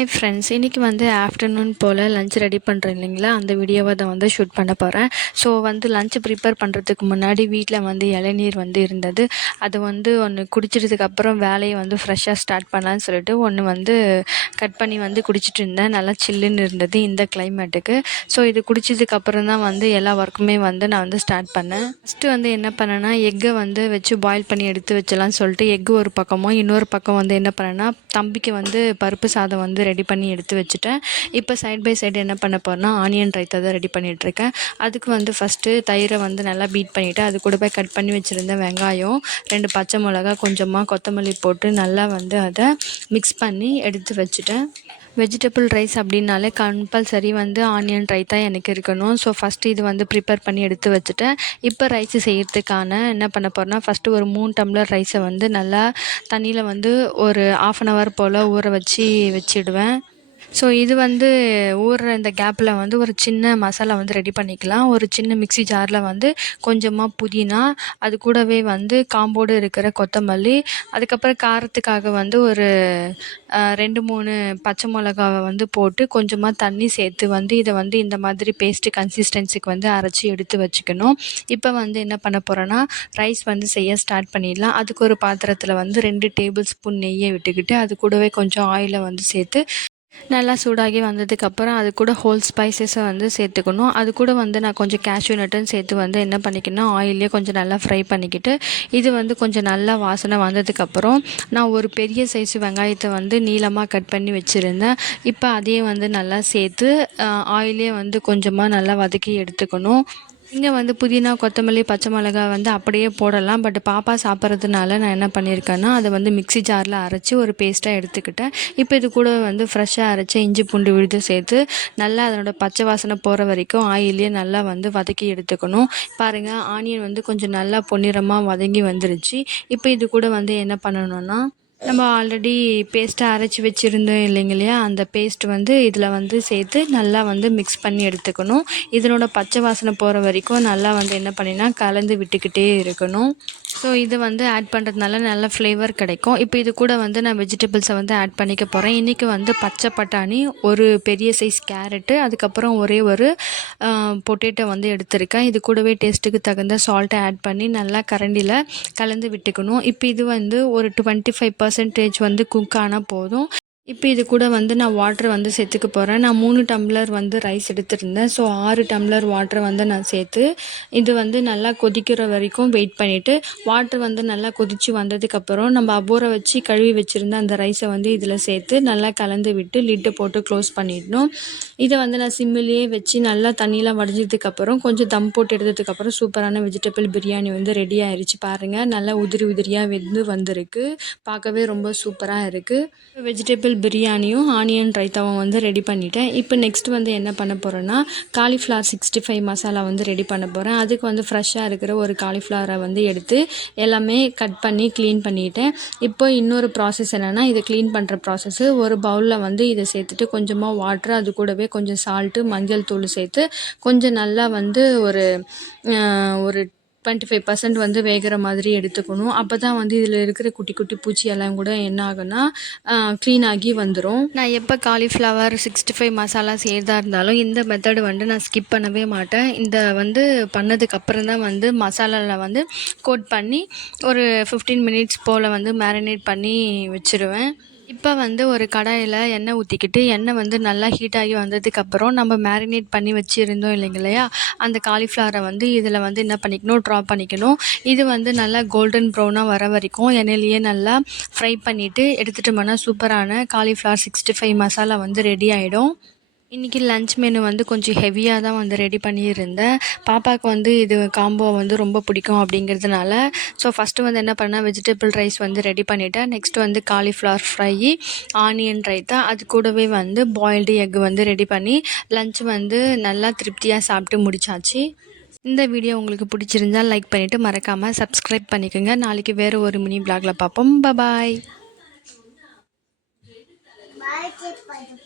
Hi friends, இன்றைக்கி வந்து afternoon போல் lunch ready பண்ணுறேன் இல்லைங்களா, அந்த வீடியோவை தான் வந்து ஷூட் பண்ண போகிறேன். ஸோ வந்து லஞ்ச் ப்ரிப்பேர் பண்ணுறதுக்கு முன்னாடி வீட்டில் வந்து இளநீர் வந்து இருந்தது. அது வந்து ஒன்று குடிச்சிட்டதுக்கப்புறம் வேலையை வந்து ஃப்ரெஷ்ஷாக ஸ்டார்ட் பண்ணலான்னு சொல்லிட்டு ஒன்று வந்து கட் பண்ணி வந்து குடிச்சிட்டு இருந்தேன். நல்லா சில்லுன்னு இருந்தது இந்த கிளைமேட்டுக்கு. ஸோ இது குடிச்சதுக்கப்புறம் தான் வந்து எல்லா ஒர்க்குமே வந்து நான் வந்து ஸ்டார்ட் பண்ணேன். ஃபஸ்ட்டு வந்து என்ன பண்ணேன்னா, எக்கை வந்து வச்சு பாயில் பண்ணி எடுத்து வச்சலான்னு சொல்லிட்டு எக்கு ஒரு பக்கமும் இன்னொரு பக்கம் வந்து என்ன பண்ணேன்னா, தம்பிக்கு வந்து பருப்பு சாதம் வந்து ரெடி பண்ணி எடுத்து வச்சுட்டேன். இப்போ சைட் பை சைடு என்ன பண்ண போகிறேன்னா, ஆனியன் ரைத்தா தான் ரெடி பண்ணிகிட்ருக்கேன். அதுக்கு வந்து ஃபஸ்ட்டு தயிரை வந்து நல்லா பீட் பண்ணிவிட்டு அது கூட போய் கட் பண்ணி வச்சுருந்த வெங்காயம், 2 பச்சை மிளகா, கொஞ்சமாக கொத்தமல்லி போட்டு நல்லா வந்து அதை மிக்ஸ் பண்ணி எடுத்து வச்சுட்டேன். வெஜிடபிள் ரைஸ் அப்படின்னாலே கம்பல்சரி வந்து ஆனியன் ரைத்தா எனக்கு இருக்கணும். ஸோ ஃபஸ்ட்டு இது வந்து ப்ரிப்பேர் பண்ணி எடுத்து வச்சுட்டேன். இப்போ ரைஸ் செய்கிறதுக்கான என்ன பண்ண போகிறேன்னா, ஃபஸ்ட்டு ஒரு 3 டம்ளர் ரைஸை வந்து நல்லா தண்ணியில் வந்து ஒரு 1/2 hour போல் ஊற வச்சிடுவேன். ஸோ இது வந்து ஊறுற இந்த கேப்பில் வந்து ஒரு சின்ன மசாலா வந்து ரெடி பண்ணிக்கலாம். ஒரு சின்ன மிக்ஸி ஜாரில் வந்து கொஞ்சமாக புதினா, அது கூடவே வந்து காம்போடு இருக்கிற கொத்தமல்லி, அதுக்கப்புறம் காரத்துக்காக வந்து ஒரு 2, 3 பச்சை மிளகாவை வந்து போட்டு கொஞ்சமாக தண்ணி சேர்த்து வந்து இதை வந்து இந்த மாதிரி பேஸ்ட்டு கன்சிஸ்டன்சிக்கு வந்து அரைச்சி எடுத்து வச்சுக்கணும். இப்போ வந்து என்ன பண்ண போகிறேன்னா, ரைஸ் வந்து செய்ய ஸ்டார்ட் பண்ணிடலாம். அதுக்கு ஒரு பாத்திரத்தில் வந்து 2 டேபிள் ஸ்பூன் நெய்யை விட்டுக்கிட்டு அது கூடவே கொஞ்சம் ஆயிலை வந்து சேர்த்து நல்லா சூடாகி வந்ததுக்கப்புறம் அது கூட ஹோல் ஸ்பைசஸை வந்து சேர்த்துக்கணும். அது கூட வந்து நான் கொஞ்சம் கேஷ்யூ நட்டுன்னு சேர்த்து வந்து என்ன பண்ணிக்கணும், ஆயிலே கொஞ்சம் நல்லா ஃப்ரை பண்ணிக்கிட்டு இது வந்து கொஞ்சம் நல்லா வாசனை வந்ததுக்கப்புறம் நான் ஒரு பெரிய சைஸு வெங்காயத்தை வந்து நீளமாக கட் பண்ணி வச்சுருந்தேன். இப்போ அதையும் வந்து நல்லா சேர்த்து ஆயிலே வந்து கொஞ்சமாக நல்லா வதக்கி எடுத்துக்கணும். இங்கே வந்து புதினா, கொத்தமல்லி, பச்சை மிளகாய் வந்து அப்படியே போடலாம். பட் பாப்பா சாப்பிட்றதுனால நான் என்ன பண்ணியிருக்கேன்னா, அதை வந்து மிக்ஸி ஜாரில் அரைச்சி ஒரு பேஸ்ட்டாக எடுத்துக்கிட்டேன். இப்போ இது கூட வந்து ஃப்ரெஷ்ஷாக அரைச்ச இஞ்சி பூண்டு விழுது சேர்த்து நல்லா அதனோட பச்சை வாசனை போகிற வரைக்கும் ஆயிலே நல்லா வந்து வதக்கி எடுத்துக்கணும். பாருங்கள், ஆனியன் வந்து கொஞ்சம் நல்லா பொன்னிறமாக வதங்கி வந்துருச்சு. இப்போ இது கூட வந்து என்ன பண்ணணும்னா, நம்ம ஆல்ரெடி பேஸ்ட்டாக அரைச்சி வச்சுருந்தோம் இல்லைங்களையா, அந்த பேஸ்ட் வந்து இதில் வந்து சேர்த்து நல்லா வந்து மிக்ஸ் பண்ணி எடுத்துக்கணும். இதனோட பச்சை வாசனை போகிற வரைக்கும் நல்லா வந்து என்ன பண்ணினா கலந்து விட்டுக்கிட்டே இருக்கணும். ஸோ இது வந்து ஆட் பண்ணுறதுனால நல்ல ஃப்ளேவர் கிடைக்கும். இப்போ இது கூட வந்து நான் வெஜிடபிள்ஸை வந்து ஆட் பண்ணிக்க போகிறேன். இன்றைக்கி வந்து பச்சை பட்டாணி, ஒரு பெரிய சைஸ் கேரட்டு, அதுக்கப்புறம் ஒரே ஒரு பொட்டேட்டோ வந்து எடுத்திருக்கேன். இது கூடவே டேஸ்ட்டுக்கு தகுந்த சால்ட்டை ஆட் பண்ணி நல்லா கரண்டியில் கலந்து விட்டுக்கணும். இப்போ இது வந்து ஒரு 25% வந்து குக் ஆனால் போதும். இப்போ இது கூட வந்து நான் வாட்டர் வந்து சேர்த்துக்க போகிறேன். நான் 3 டம்ளர் வந்து ரைஸ் எடுத்துருந்தேன். ஸோ 6 டம்ளர் வாட்டர் வந்து நான் சேர்த்து இது வந்து நல்லா கொதிக்கிற வரைக்கும் வெயிட் பண்ணிவிட்டு, வாட்டர் வந்து நல்லா கொதித்து வந்ததுக்கப்புறம் நம்ம ஊற வச்சு கழுவி வச்சுருந்த அந்த ரைஸை வந்து இதில் சேர்த்து நல்லா கலந்து விட்டு லிட்டை போட்டு க்ளோஸ் பண்ணிடணும். இதை வந்து நான் சிம்மிலேயே வச்சு நல்லா தண்ணியெலாம் வடிஞ்சதுக்கப்புறம் கொஞ்சம் தம் போட்டு எடுத்ததுக்கப்புறம் சூப்பரான வெஜிடபிள் பிரியாணி வந்து ரெடி ஆயிடுச்சு. பாருங்கள், நல்லா உதிரி உதிரியாக வெந்து வந்திருக்கு. பார்க்கவே ரொம்ப சூப்பராக இருக்குது. வெஜிடபிள் பிரியாணியும் ஆனியன் ரைத்தாவும் வந்து ரெடி பண்ணிட்டேன். இப்போ நெக்ஸ்ட் வந்து என்ன பண்ண போகிறேன்னா, காலிஃப்ளவர் 65 மசாலா வந்து ரெடி பண்ண போகிறேன். அதுக்கு வந்து ஃப்ரெஷ்ஷாக இருக்கிற ஒரு காலிஃப்ளவரை வந்து எடுத்து எல்லாமே கட் பண்ணி க்ளீன் பண்ணிட்டேன். இப்போ இன்னொரு ப்ராசஸ் என்னென்னா, இதை க்ளீன் பண்ணுற ப்ராசஸ்ஸு, ஒரு பவுலில் வந்து இதை சேர்த்துட்டு கொஞ்சமாக வாட்ரு, அது கூடவே கொஞ்சம் சால்ட்டு, மஞ்சள் தூள் சேர்த்து கொஞ்சம் நல்லா வந்து ஒரு 25% வந்து வேகிற மாதிரி எடுத்துக்கணும். அப்போ தான் வந்து இதில் இருக்கிற குட்டி குட்டி பூச்சியெல்லாம் கூட என்ன ஆகுன்னா க்ளீன் ஆகி வந்துடும். நான் எப்போ காலிஃப்ளவர் 65 மசாலா செய்கிறதா இருந்தாலும் இந்த மெத்தடு வந்து நான் ஸ்கிப் பண்ணவே மாட்டேன். இந்த வந்து பண்ணதுக்கப்புறம் தான் வந்து மசாலாவில் வந்து கோட் பண்ணி ஒரு 15 மினிட்ஸ் போல் வந்து மேரினேட் பண்ணி வச்சுருவேன். இப்போ வந்து ஒரு கடாயில் எண்ணெய் ஊற்றிக்கிட்டு எண்ணெய் வந்து நல்லா ஹீட் ஆகி வந்ததுக்கப்புறம் நம்ம மேரினேட் பண்ணி வச்சுருந்தோம் இல்லைங்களையா, அந்த காலிஃப்ளவரை வந்து இதில் வந்து என்ன பண்ணிக்கணும், ட்ராப் பண்ணிக்கணும். இது வந்து நல்லா கோல்டன் ப்ரௌனாக வர வரைக்கும் எண்ணெயிலேயே நல்லா ஃப்ரை பண்ணிவிட்டு எடுத்துகிட்டோம்னா சூப்பரான காலிஃப்ளவர் 65 மசாலா வந்து ரெடி ஆகிடும். இன்றைக்கி லன்ச் மெனு வந்து கொஞ்சம் ஹெவியாக தான் வந்து ரெடி பண்ணியிருந்தேன். பாப்பாவுக்கு வந்து இது காம்போ வந்து ரொம்ப பிடிக்கும் அப்படிங்கிறதுனால. ஸோ ஃபஸ்ட்டு வந்து என்ன பண்ணேன், வெஜிடபிள் ரைஸ் வந்து ரெடி பண்ணிவிட்டேன். நெக்ஸ்ட் வந்து காலிஃப்ளவர் ஃப்ரை, ஆனியன் ரைத்தா, அது கூடவே வந்து பாயில்டு எக் வந்து ரெடி பண்ணி லன்ச் வந்து நல்லா திருப்தியாக சாப்பிட்டு முடிச்சாச்சு. இந்த வீடியோ உங்களுக்கு பிடிச்சிருந்தால் லைக் பண்ணிவிட்டு மறக்காமல் சப்ஸ்கிரைப் பண்ணிக்கோங்க. நாளைக்கு வேறு ஒரு மினி வ்ளாகில் பார்ப்போம். பாய்.